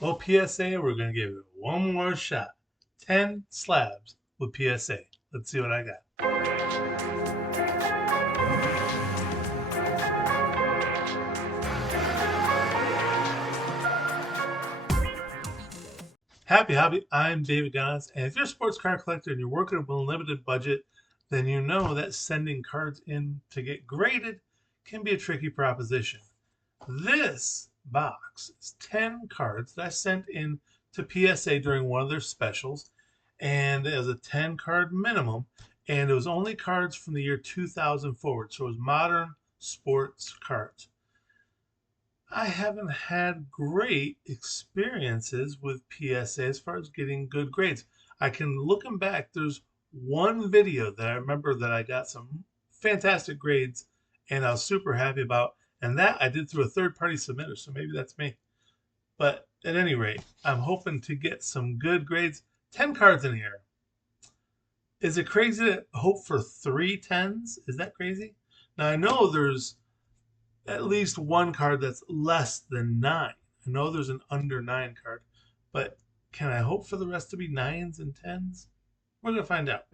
Well, PSA, we're going to give it one more shot. 10 slabs with PSA. Let's see what I got. Happy Hobby, I'm David Goss, and if you're a sports card collector and you're working with a limited budget, then you know that sending cards in to get graded can be a tricky proposition. This box is 10 cards that I sent in to PSA during one of their specials, and it was a 10 card minimum, and it was only cards from the year 2000 forward, so it was modern sports cards. I haven't had great experiences with PSA as far as getting good grades. I can looking back, there's one video that I remember that I got some fantastic grades and I was super happy about, and that I did through a third-party submitter, so maybe that's me. But at any rate, I'm hoping to get some good grades. 10 cards in here. Is it crazy to hope for 3 10s? Is that crazy? Now I know there's at least one card that's less than 9. I know there's an under 9 card, but can I hope for the rest to be 9s and 10s? We're going to find out.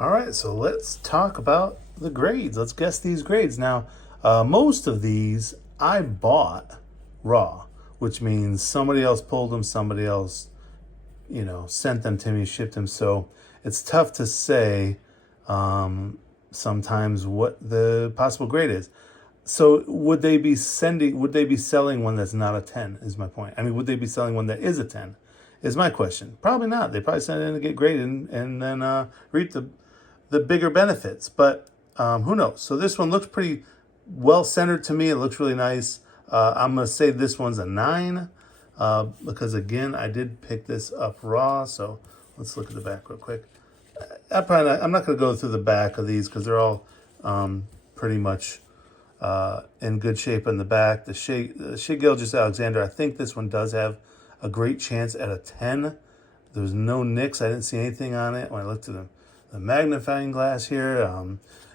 All right, so let's talk about the grades. Let's guess these grades. Now, most of these I bought raw, which means somebody else pulled them, somebody else, sent them to me, shipped them. So it's tough to say sometimes what the possible grade is. So would they be selling one that's not a 10 is my point. I mean, would they be selling one that is a 10 is my question. Probably not. They probably send it in to get graded and then reap the bigger benefits. But who knows? So this one looks pretty well centered to me. It looks really nice. I'm going to say this one's a 9 because, again, I did pick this up raw. So let's look at the back real quick. I'm not going to go through the back of these because they're all pretty much in good shape in the back. The gilgeous-alexander, I think this one does have a great chance at a 10. There's no nicks. I didn't see anything on it when I looked at the magnifying glass here,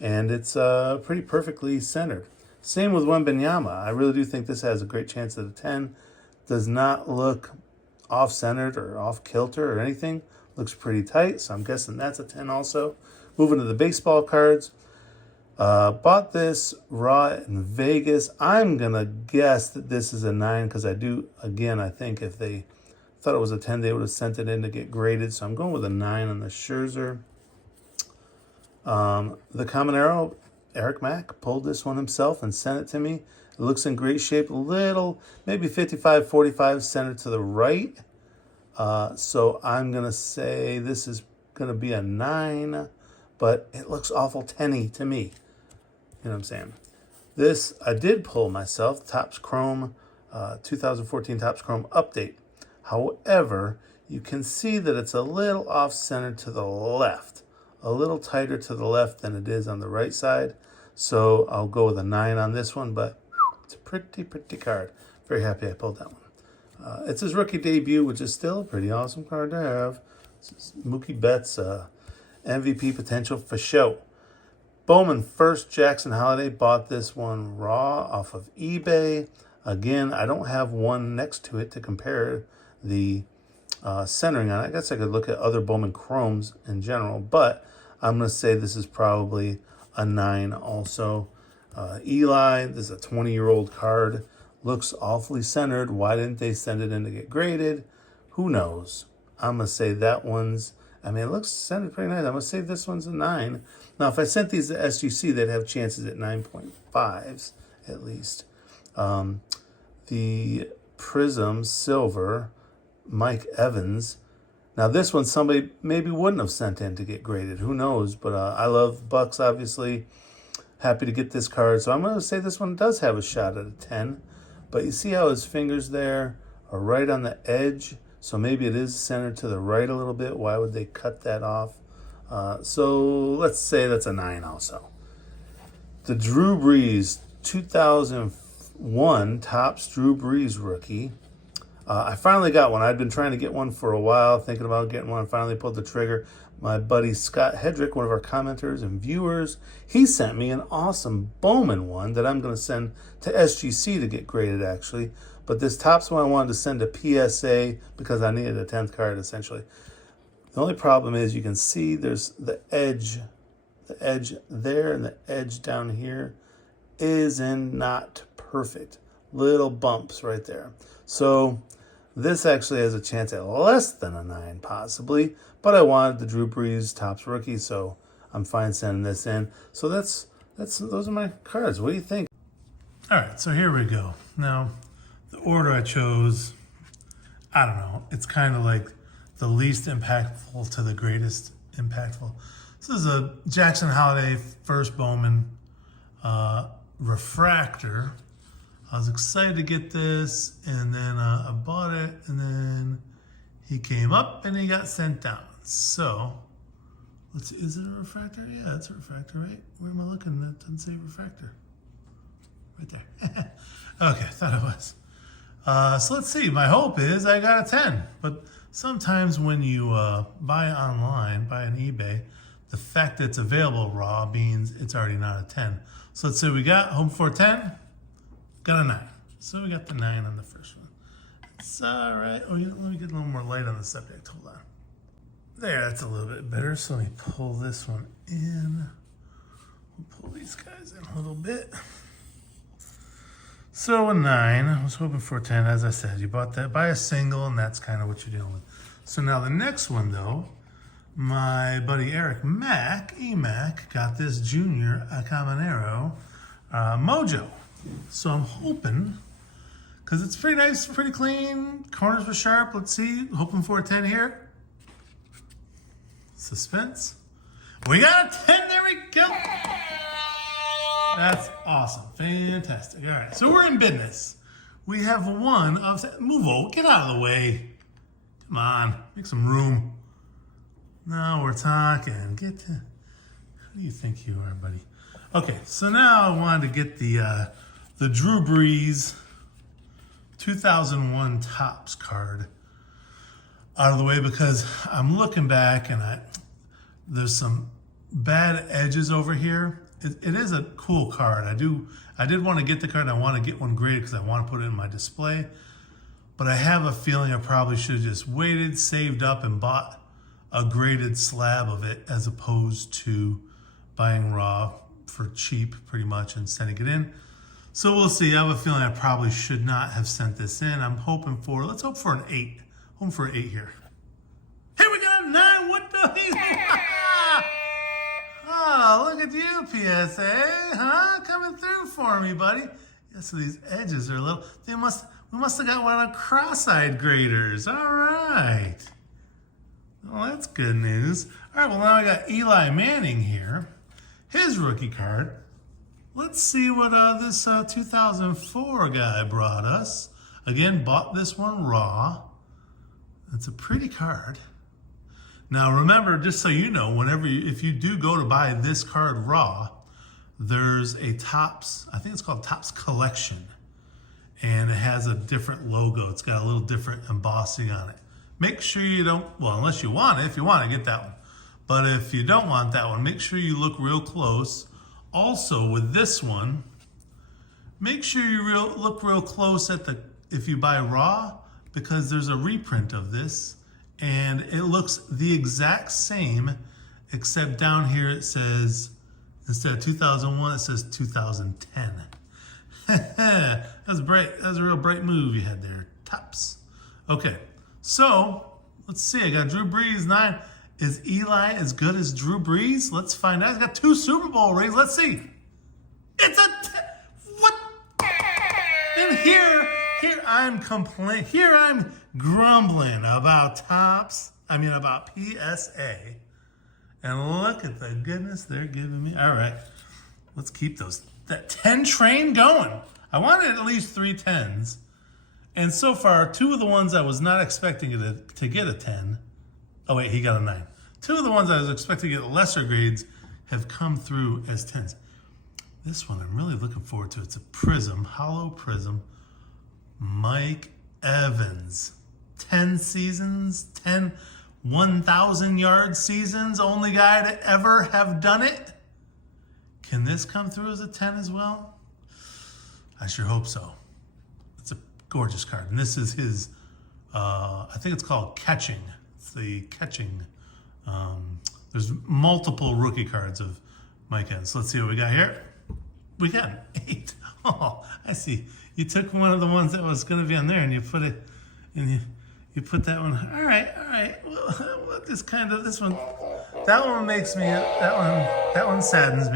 and it's pretty perfectly centered. Same with Wembanyama. I really do think this has a great chance at a 10. Does not look off-centered or off-kilter or anything. Looks pretty tight, so I'm guessing that's a 10 also. Moving to the baseball cards. Bought this raw in Vegas. I'm going to guess that this is a 9 because I think if they thought it was a 10, they would have sent it in to get graded. So I'm going with a 9 on the Scherzer. The Caminero, Eric Mack, pulled this one himself and sent it to me. It looks in great shape. Little, maybe 55-45 centered to the right. So I'm going to say this is going to be a 9, but it looks awful 10-y to me. You know what I'm saying? This I did pull myself, Topps Chrome, 2014 Topps Chrome update. However, you can see that it's a little off-center to the left, a little tighter to the left than it is on the right side. So I'll go with a 9 on this one, but it's a pretty card. Very happy I pulled that one. It's his rookie debut, which is still a pretty awesome card to have. This is Mookie Betts, MVP potential for show. Bowman first, Jackson Holiday, bought this one raw off of eBay. Again, I don't have one next to it to compare the centering on it. I guess I could look at other Bowman Chromes in general, but I'm going to say this is probably a 9 also. Eli, this is a 20-year-old card. Looks awfully centered. Why didn't they send it in to get graded? Who knows? I'm going to say that one's, it looks centered pretty nice. I'm going to say this one's a 9. Now, if I sent these to SGC, they'd have chances at 9.5s at least. The Prism Silver, Mike Evans. Now, this one somebody maybe wouldn't have sent in to get graded. Who knows? But I love Bucks, obviously. Happy to get this card. So I'm going to say this one does have a shot at a 10. But you see how his fingers there are right on the edge? So maybe it is centered to the right a little bit. Why would they cut that off? So let's say that's a 9 also. The Drew Brees 2001 Topps Drew Brees rookie. I finally got one. I'd been trying to get one for a while, thinking about getting one. Finally pulled the trigger. My buddy Scott Hedrick, one of our commenters and viewers, he sent me an awesome Bowman one that I'm going to send to SGC to get graded, actually. But this Topps one I wanted to send to PSA because I needed a 10th card, essentially. The only problem is you can see there's the edge there and the edge down here is in not perfect. Little bumps right there. So this actually has a chance at less than a 9 possibly, but I wanted the Drew Brees Topps rookie, so I'm fine sending this in. So those are my cards. What do you think? All right, so here we go. Now, the order I chose, I don't know. It's kind of like the least impactful to the greatest impactful. This is a Jackson Holiday First Bowman refractor. I was excited to get this, and then I bought it, and then he came up and he got sent down. So, let's see, is it a refractor? Yeah, it's a refractor, right? Where am I looking? That doesn't say refractor. Right there. Okay, I thought it was. So let's see. My hope is I got a 10. But sometimes when you buy online, buy on eBay, the fact that it's available raw means it's already not a 10. So let's say we got home for a 10, got a 9. So we got the 9 on the first one. It's all right. Oh, let me get a little more light on the subject. Hold on. There, that's a little bit better. So let me pull this one in. We'll pull these guys in a little bit. So a 9, I was hoping for a 10, as I said. You bought that by a single, and that's kind of what you're dealing with. So now the next one, though, my buddy Eric Mac, got this Junior Caminero mojo. So I'm hoping, because it's pretty nice, pretty clean, corners were sharp. Let's see, hoping for a 10 here. Suspense. We got a 10, there we go. That's awesome. Fantastic. All right. So we're in business. We have one of... Move over. Get out of the way. Come on. Make some room. Now we're talking. Get to... Who do you think you are, buddy? Okay. So now I wanted to get the Drew Brees 2001 Topps card out of the way because I'm looking back and there's some bad edges over here. It is a cool card. I did want to get the card. I want to get one graded because I want to put it in my display. But I have a feeling I probably should have just waited, saved up, and bought a graded slab of it as opposed to buying raw for cheap, pretty much, and sending it in. So we'll see. I have a feeling I probably should not have sent this in. I'm hoping for, let's hope for an 8. Hoping for an 8 here. Here we got a 9. What the hell? Oh, look at you, PSA, huh? Coming through for me, buddy. Yeah, so these edges are a little, we must have got one of the cross-eyed graders. All right. Well, that's good news. All right, well, now I got Eli Manning here. His rookie card. Let's see what this 2004 guy brought us. Again, bought this one raw. It's a pretty card. Now remember, just so you know, if you do go to buy this card raw, there's a Topps, I think it's called Topps Collection, and it has a different logo. It's got a little different embossing on it. Make sure you don't, well, unless you want it, if you want to get that one. But if you don't want that one, make sure you look real close. Also with this one, make sure you look real close at if you buy raw, because there's a reprint of this. And it looks the exact same, except down here it says, instead of 2001, it says 2010. That's bright. That was a real bright move you had there. Topps. Okay, so let's see. I got Drew Brees 9. Is Eli as good as Drew Brees? Let's find out. He's got 2 Super Bowl rings. Let's see. It's a what? And here I'm grumbling about about PSA. And look at the goodness they're giving me. All right, let's keep that 10 train going. I wanted at least 3 10s. And so far, 2 of the ones I was not expecting to get a 10. Oh wait, he got a 9. 2 of the ones I was expecting to get lesser grades have come through as 10s. This one I'm really looking forward to. It's a prism, hollow prism. Mike Evans. 10 seasons, 10 1,000-yard seasons, only guy to ever have done it. Can this come through as a 10 as well? I sure hope so. It's a Gorgeous card. And this is his, I think it's called Catching. It's the Catching. There's multiple rookie cards of Mike Evans. So let's see what we got here. We got an 8. Oh, I see. You took one of the ones that was going to be on there and you put it, and you put that one. All right. Well, this one, that one makes me, that one saddens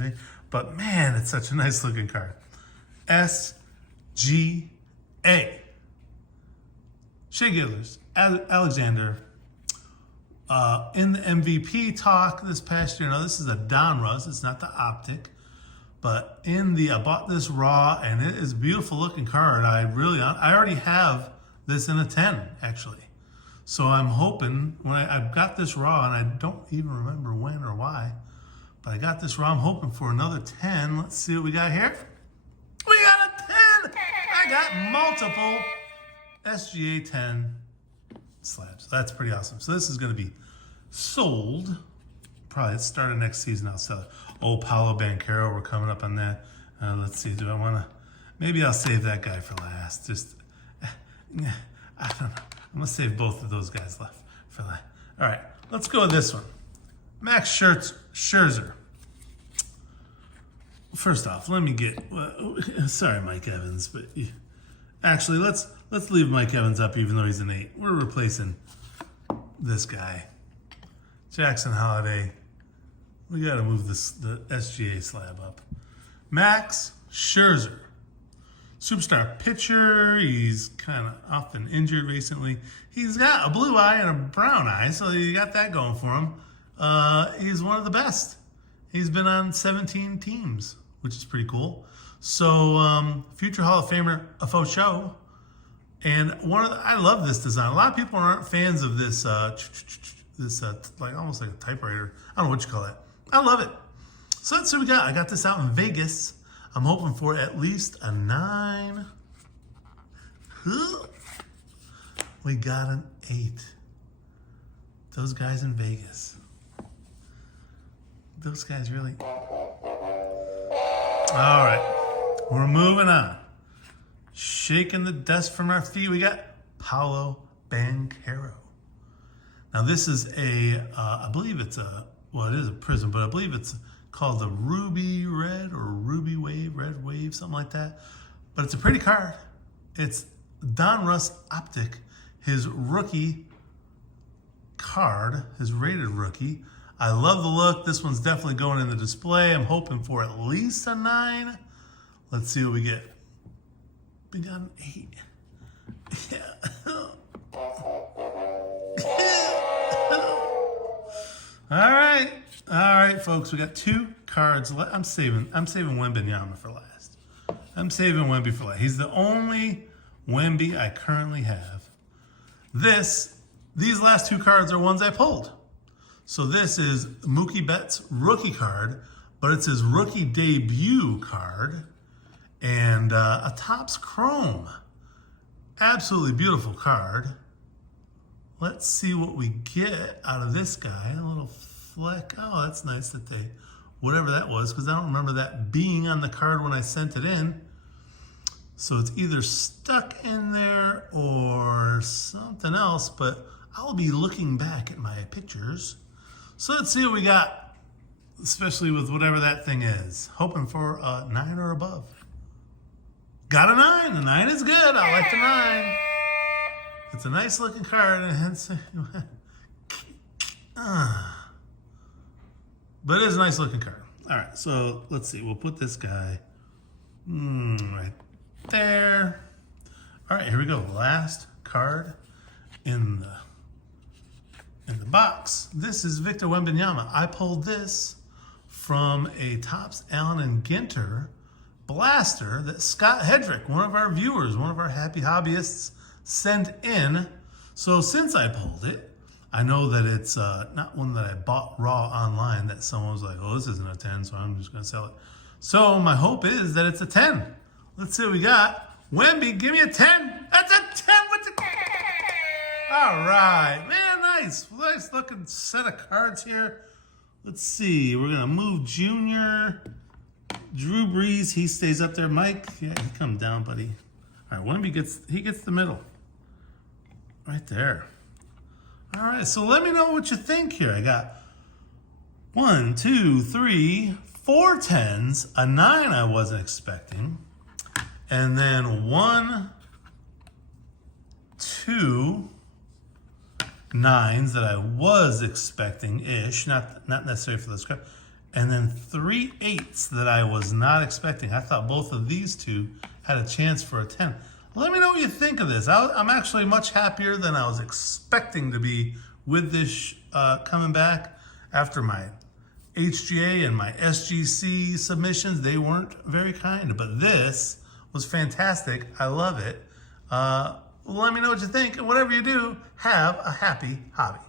me. But man, it's such a nice looking card. SGA. Shea Gilgeous-Alexander. In the MVP talk this past year, now this is a Donruss, it's not the Optic, but I bought this raw and it is a beautiful looking card. I already have this in a 10 actually. So I'm hoping, when I've got this raw, and I don't even remember when or why, but I got this raw, I'm hoping for another 10. Let's see what we got here. We got a 10! I got multiple SGA 10 slabs. That's pretty awesome. So this is going to be sold probably at the start of next season. I'll sell it. Oh, Paolo Banchero, we're coming up on that. Let's see, do I want to, maybe I'll save that guy for last. I don't know. I'm going to save both of those guys left for that. All right, let's go with this one. Max Scherzer. First off, let me get, sorry, Mike Evans, but actually, let's leave Mike Evans up even though he's an 8. We're replacing this guy. Jackson Holiday. We got to move the SGA slab up. Max Scherzer. Superstar pitcher. He's kind of often injured recently. He's got a blue eye and a brown eye, so you got that going for him. He's one of the best. He's been on 17 teams, which is pretty cool. So, future Hall of Famer, a faux show. And I love this design. A lot of people aren't fans of this, like almost like a typewriter. I don't know what you call that. I love it. So that's what we got. I got this out in Vegas. I'm hoping for at least a 9. We got an 8. Those guys in Vegas. Those guys really. All right. We're moving on. Shaking the dust from our feet. We got Paolo Banchero. Now this is I believe it's it is a prism, but I believe it's called the Ruby Red or Ruby Wave, Red Wave, something like that. But it's a pretty card. It's Donruss Optic, his rookie card, his rated rookie. I love the look. This one's definitely going in the display. I'm hoping for at least a 9. Let's see what we get. We got an 8. Yeah. All right, folks. We got 2 cards left. I'm saving Wembanyama for last. I'm saving Wemby for last. He's the only Wemby I currently have. These last 2 cards are ones I pulled. So this is Mookie Betts rookie card, but it's his rookie debut card, and a Topps Chrome. Absolutely beautiful card. Let's see what we get out of this guy. A little fleck. Oh, that's nice that they, whatever that was, because I don't remember that being on the card when I sent it in. So it's either stuck in there or something else, but I'll be looking back at my pictures. So let's see what we got, especially with whatever that thing is. Hoping for a 9 or above. Got a 9. The 9 is good. I like the 9. It's a nice looking card. But it is a nice looking card. All right, so let's see. We'll put this guy right there. All right, here we go. Last card in the box. This is Victor Wembanyama. I pulled this from a Topps Allen and Ginter blaster that Scott Hedrick, one of our viewers, one of our happy hobbyists, sent in. So since I pulled it, I know that it's not one that I bought raw online that someone was like, oh, this isn't a 10, so I'm just going to sell it. So my hope is that it's a 10. Let's see what we got. Wemby, give me a 10. That's a 10 with the... All right, man, nice. Nice looking set of cards here. Let's see. We're going to move Junior. Drew Brees, he stays up there. Mike, yeah, he come down, buddy. All All right, Wemby gets the middle. Right there. All right, so let me know what you think here. I got 1, 2, 3, 4 10s, a 9 I wasn't expecting, and then 1, 2 9s that I was expecting-ish, not necessarily for this card, and then 3 8s that I was not expecting. I thought both of these two had a chance for a 10. Let me know what you think of this. I'm actually much happier than I was expecting to be with this coming back after my HGA and my SGC submissions. They weren't very kind, but this was fantastic. I love it. Let me know what you think, and whatever you do, have a happy hobby.